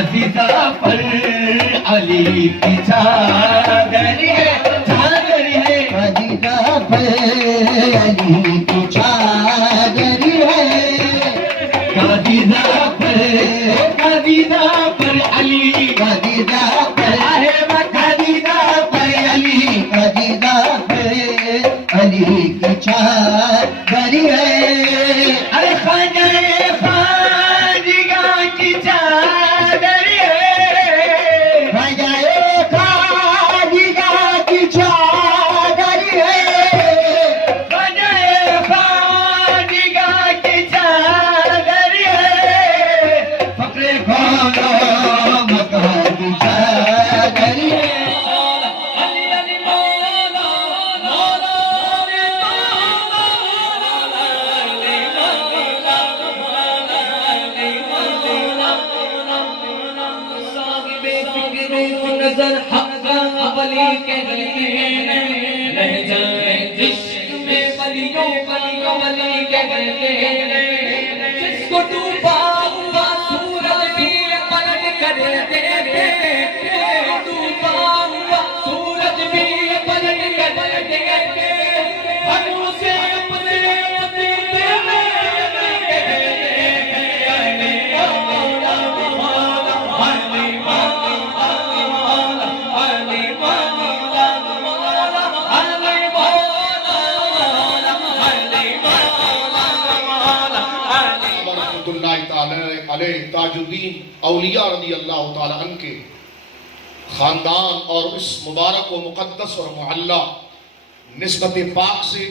غازیدہ پر علی کی چادر ہے، چادر ہے، غازیدہ پر علی کی چادر ہے، غازیدہ پر علی، غازیدہ پر ہے، غازیدہ پر علی، غازیدہ پر علی کی چادر ہے، ارے خواجہ خواجہ کی چادر ہے، خواجہ خواجہ کی چادر ہے، خواجہ خواجہ کی چادر ہے، فقر کھولو مکان کی چادر ہے، نظر حق ولی کے رہ جائے عشق میں ولیوں ولی کے جس کو ڈوبا ہوا سورج بھی پلٹ کر دیکھے، ڈوبا ہوا سورج بھی پلٹ کر دیکھے، ہم اسے اپنے علیہ تاج الدین اولیاء رضی اللہ تعالی عنہ کے خاندان اور اس مبارک و مقدس اور معلّہ نسبت پاک سے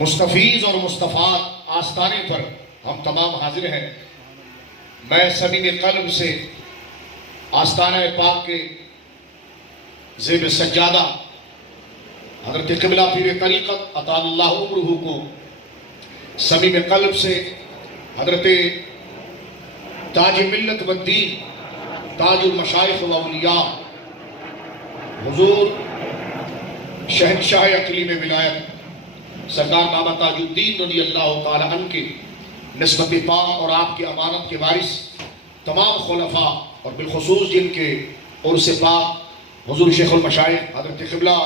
مستفیض اور مستفاد آستانے پر ہم تمام حاضر ہیں۔ میں صمیم قلب سے آستانہ پاک کے زیب سجادہ حضرت قبلہ پیر طریقت اطال اللہ عمرہ کو صمیم قلب سے حضرت تاج ملت والدین تاج المشائخ و اولیاء حضور شہنشاہ اقلیم ولایت سردار بابا تاج الدین رضی اللہ تعالی عنہ کے نسبت پاک اور آپ کی امانت کے وارث تمام خلفاء اور بالخصوص جن کے عرس پاک حضور شیخ المشائخ حضرت قبلہ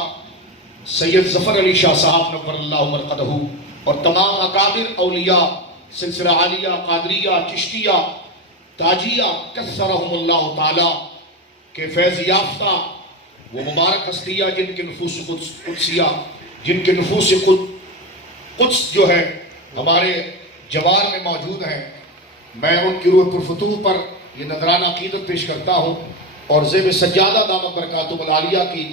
سید ظفر علی شاہ صاحب نور اللہ مرقدہ اور تمام اکابر اولیاء سلسلہ عالیہ قادریہ چشتیہ تاجیہ کثرہم اللہ تعالی کے فیض یافتہ وہ مبارک ہستیاں جن کے نفوس قدسیہ جن کے نفوس قدس جو ہے ہمارے جوار میں موجود ہیں، میں ان کی روح پرفتوح پر یہ نذرانہ عقیدت پیش کرتا ہوں اور زیب سجادہ دامت برکاتہم العالیہ کی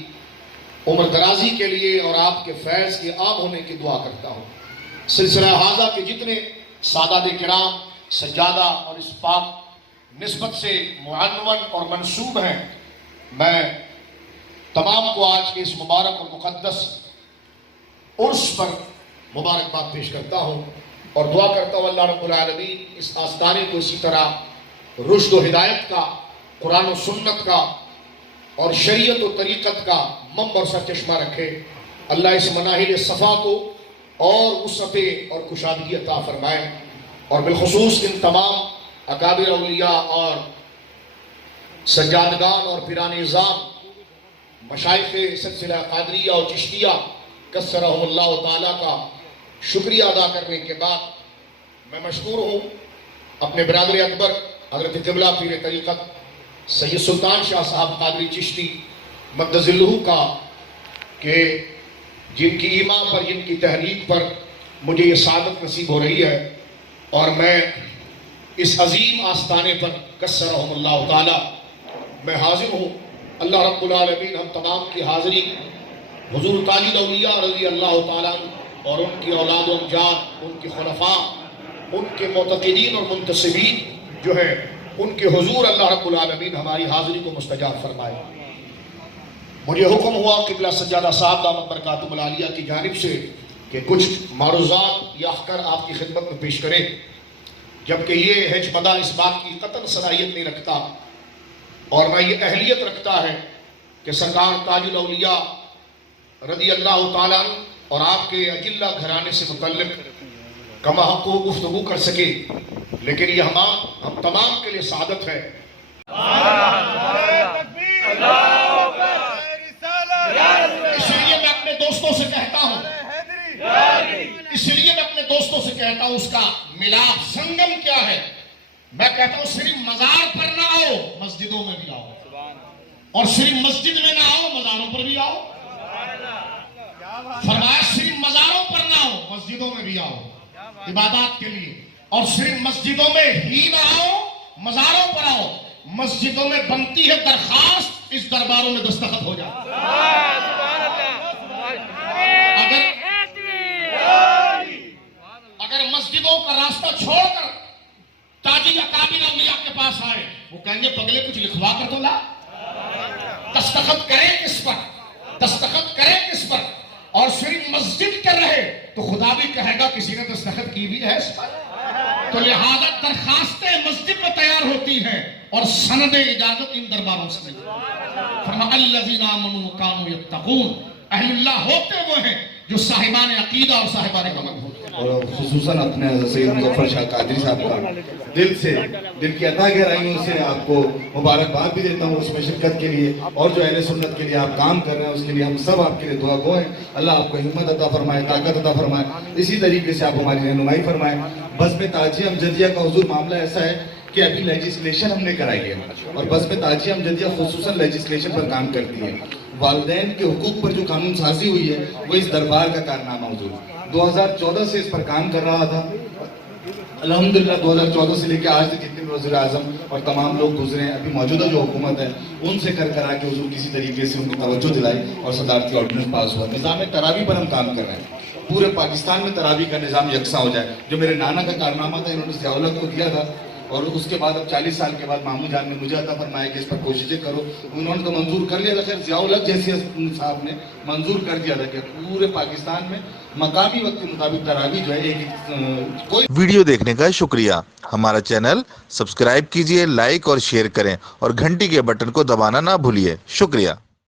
عمر درازی کے لیے اور آپ کے فیض کے عام ہونے کی دعا کرتا ہوں۔ سلسلہ حاضہ کے جتنے سادات کرام سجادہ اور اس پاک نسبت سے معنون اور منسوب ہیں، میں تمام کو آج کے اس مبارک اور مقدس عرس پر مبارکباد پیش کرتا ہوں اور دعا کرتا ہوں اللہ رب العالمین اس آستانے کو اسی طرح رشد و ہدایت کا، قرآن و سنت کا اور شریعت و طریقت کا منبر سرچشمہ رکھے۔ اللہ اس مناہل صفا کو اور وسعت اور کشادگی عطا فرمائے اور بالخصوص ان تمام اکابر اولیاء اور سجادگان اور پیران نظام مشائخ سلسلہ قادریہ اور چشتیہ کثرہم اللہ تعالیٰ کا شکریہ ادا کرنے کے بعد میں مشکور ہوں اپنے برادر اکبر حضرت قبلہ پیر طریقت سید سلطان شاہ صاحب قادری چشتی مد ظلہ کا کہ جن کی ایمان پر جن کی تحریک پر مجھے یہ سعادت نصیب ہو رہی ہے اور میں اس عظیم آستانے پر کثرہم اللہ تعالی میں حاضر ہوں۔ اللہ رب العالمین ہم تمام کی حاضری حضور تاج الاولیاء رضی اللہ تعالیٰ اور ان کی اولاد و امجاد، ان کی خلفاء، ان کے معتقدین اور منتسبین جو ہیں ان کے حضور اللہ رب العالمین ہماری حاضری کو مستجاب فرمائے۔ مجھے حکم ہوا قبلہ سجادہ صاحب دامت برکاتہم العالیہ کی جانب سے کہ کچھ معروضات یا اخکار آپ کی خدمت میں پیش کریں، جبکہ یہ حج مدہ اس بات کی قطعاً صلاحیت نہیں رکھتا اور نہ یہ اہلیت رکھتا ہے کہ سرکار تاج الاولیاء رضی اللہ تعالیٰ عنہ اور آپ کے اجلہ گھرانے سے متعلق کما حق و گفتگو کر سکے، لیکن یہ ہم تمام کے لیے سعادت ہے۔ اس لیے میں اپنے دوستوں سے کہتا ہوں، اس کا ملاپ سنگم کیا ہے؟ میں کہتا ہوں صرف مزار پر نہ آؤ، مسجدوں میں بھی آؤ، اور صرف مسجد میں نہ آؤ، مزاروں پر بھی آؤ۔ فرمایا صرف مزاروں پر نہ آؤ، مسجدوں میں بھی آؤ عبادات کے لیے، اور صرف مسجدوں میں ہی نہ آؤ، مزاروں پر آؤ۔ مسجدوں میں بنتی ہے درخواست، اس درباروں میں دستخط ہو جائے۔ اگر مسجدوں کا راستہ چھوڑ کر تاجی یا قابل اولیاء کے پاس آئے، وہ کہیں گے پگلے کچھ لکھوا کر تو لا، دستخط کریں کس پر؟ اور صرف مسجد کر رہے تو خدا بھی کہے گا کسی نے دستخط کی بھی ہے اس پر۔ تو لہذا درخواستیں مسجد میں تیار ہوتی ہیں اور سند اجازت ان درباروں سے ملتی ہے۔ فرمایا الذین آمنوا وکانوا یتقون، اہل اللہ ہوتے وہ ہیں جو صاحبان عقیدہ اور صاحبان عمل ہوتے ہیں۔ اور خصوصاً اپنے سید مظفر شاہ قادری صاحب کا دل کی عطا گہرائیوں سے آپ کو مبارکباد بھی دیتا ہوں اس میں شرکت کے لیے، اور جو اہل سنت کے لیے آپ کام کر رہے ہیں اس کے لیے ہم سب آپ کے لیے دعا گو ہیں۔ اللہ آپ کو ہمت عطا فرمائے، طاقت عطا فرمائے، اسی طریقے سے آپ ہماری رہنمائی فرمائیں۔ بزم تاجیہ امجدیہ کا حضور معاملہ ایسا ہے کہ ابھی لیجسلیشن ہم نے کرائی ہے، اور بزم تاجیہ امجدیہ خصوصاً لیجسلیشن پر کام کرتی ہے۔ والدین کے حقوق پر جو قانون سازی ہوئی ہے وہ اس دربار کا کارنامہ حضور 2014 سے اس پر کام کر رہا تھا۔ الحمدللہ 2014 سے لے کے آج تک جتنے وزیر اعظم اور تمام لوگ گزرے ہیں، ابھی موجودہ جو حکومت ہے ان سے کرا کے حضور کسی طریقے سے ان کو توجہ دلائی اور صدارتی آرڈیننس پاس ہوا۔ نظام تراویح پر ہم کام کر رہے ہیں، پورے پاکستان میں تراویح کا نظام یکساں ہو جائے۔ جو میرے نانا کا کارنامہ تھا، انہوں نے ضیاء الحق کو دیا تھا، اور اس کے بعد اب 40 سال کے بعد ماموں جان نے مجھے عطا فرمایا کہ اس پر کوششیں کرو۔ انہوں نے تو منظور کر لیا تھا، خیر ضیاء الحق جیسے صاحب نے منظور کر دیا تھا کہ پورے پاکستان میں مقامی وقت کے مطابق تراویح جو ہے کوئی۔ ویڈیو دیکھنے کا شکریہ۔ ہمارا چینل سبسکرائب کیجئے، لائک اور شیئر کریں، اور گھنٹی کے بٹن کو دبانا نہ بھولیے۔ شکریہ۔